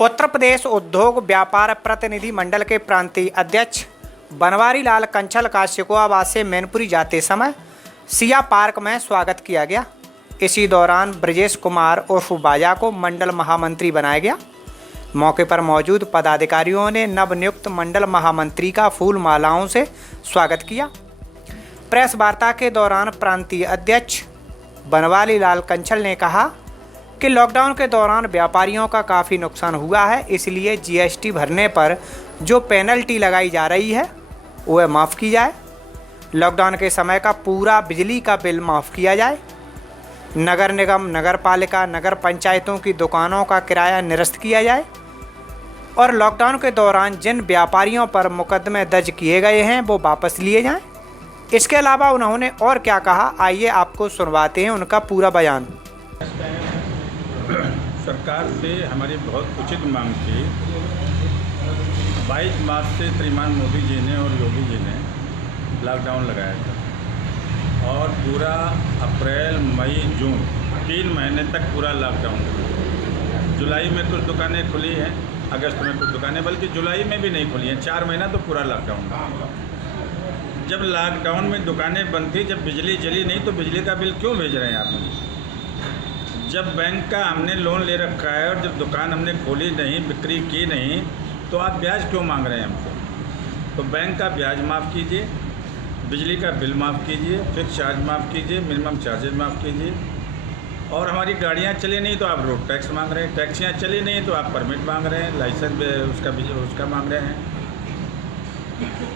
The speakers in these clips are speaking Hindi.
उत्तर प्रदेश उद्योग व्यापार प्रतिनिधि मंडल के प्रांतीय अध्यक्ष बनवारी लाल कंचल का सिकोहाबाद से मैनपुरी जाते समय सिया पार्क में स्वागत किया गया। इसी दौरान ब्रजेश कुमार उर्फ बाजा को मंडल महामंत्री बनाया गया। मौके पर मौजूद पदाधिकारियों ने नवनियुक्त मंडल महामंत्री का फूल मालाओं से स्वागत किया। प्रेस वार्ता के दौरान प्रांतीय अध्यक्ष बनवारी लाल कंचल ने कहा कि लॉकडाउन के दौरान व्यापारियों का काफ़ी नुकसान हुआ है, इसलिए जीएसटी भरने पर जो पेनल्टी लगाई जा रही है वह माफ़ की जाए। लॉकडाउन के समय का पूरा बिजली का बिल माफ़ किया जाए। नगर निगम, नगर पालिका, नगर पंचायतों की दुकानों का किराया निरस्त किया जाए और लॉकडाउन के दौरान जिन व्यापारियों पर मुकदमे दर्ज किए गए हैं वो वापस लिए जाएं। इसके अलावा उन्होंने और क्या कहा, आइए आपको सुनवाते हैं उनका पूरा बयान। सरकार से हमारी बहुत उचित मांग थी। 22 मार्च से श्रीमान मोदी जी ने और योगी जी ने लॉकडाउन लगाया था और पूरा अप्रैल, मई, जून 3 महीने तक पूरा लॉकडाउन था। जुलाई में कुछ दुकानें खुली हैं, अगस्त में कुछ दुकानें, बल्कि जुलाई में भी नहीं खुली हैं। 4 महीना तो पूरा लॉकडाउन था। जब लॉकडाउन में दुकानें बंद थी, जब बिजली चली नहीं, तो बिजली का बिल क्यों भेज रहे हैं आप? जब बैंक का हमने लोन ले रखा है और जब दुकान हमने खोली नहीं, बिक्री की नहीं, तो आप ब्याज क्यों मांग रहे हैं हमसे? तो बैंक का ब्याज माफ़ कीजिए, बिजली का बिल माफ़ कीजिए, फिक्स चार्ज माफ़ कीजिए, मिनिमम चार्जेज माफ़ कीजिए। और हमारी गाड़ियाँ चली नहीं तो आप रोड टैक्स मांग रहे हैं, टैक्सियाँ चली नहीं तो आप परमिट मांग रहे हैं, लाइसेंस उसका मांग रहे हैं।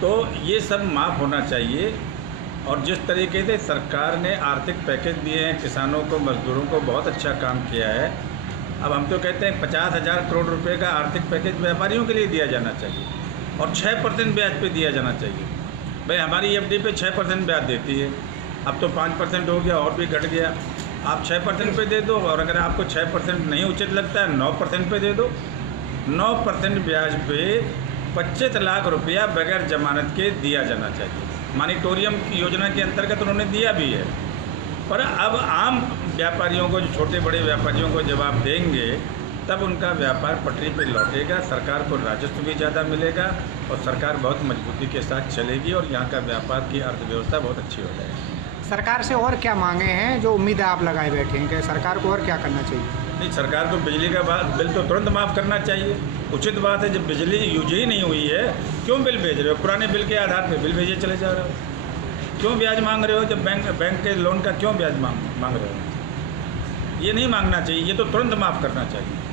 तो ये सब माफ़ होना चाहिए। और जिस तरीके से सरकार ने आर्थिक पैकेज दिए हैं किसानों को, मजदूरों को, बहुत अच्छा काम किया है। अब हम तो कहते हैं 50,000 करोड़ रुपए का आर्थिक पैकेज व्यापारियों के लिए दिया जाना चाहिए और 6% ब्याज पे दिया जाना चाहिए। भाई हमारी एफडी पे 6% ब्याज देती है, अब तो 5% हो गया और भी घट गया। आप 6% पे दे दो, और अगर आपको 6% नहीं उचित लगता है 9% पे दे दो। 9% ब्याज पे 25 लाख रुपया बगैर जमानत के दिया जाना चाहिए। मॉनिटोरियम की योजना के अंतर्गत उन्होंने दिया भी है। पर अब आम व्यापारियों को, जो छोटे बड़े व्यापारियों को जब आप देंगे तब उनका व्यापार पटरी पर लौटेगा, सरकार को राजस्व भी ज़्यादा मिलेगा और सरकार बहुत मजबूती के साथ चलेगी और यहाँ का व्यापार की अर्थव्यवस्था बहुत अच्छी हो जाएगी। सरकार से और क्या मांगे हैं जो उम्मीद आप लगाए बैठे हैं कि सरकार को और क्या करना चाहिए? नहीं, सरकार को बिजली का बिल तो तुरंत माफ़ करना चाहिए। उचित बात है, जब बिजली यूज ही नहीं हुई है क्यों बिल भेज रहे हो? पुराने बिल के आधार पर बिल भेजे चले जा रहे हो। क्यों ब्याज मांग रहे हो? जब बैंक के लोन का क्यों ब्याज मांग रहे हो? ये नहीं मांगना चाहिए, ये तो तुरंत माफ़ करना चाहिए।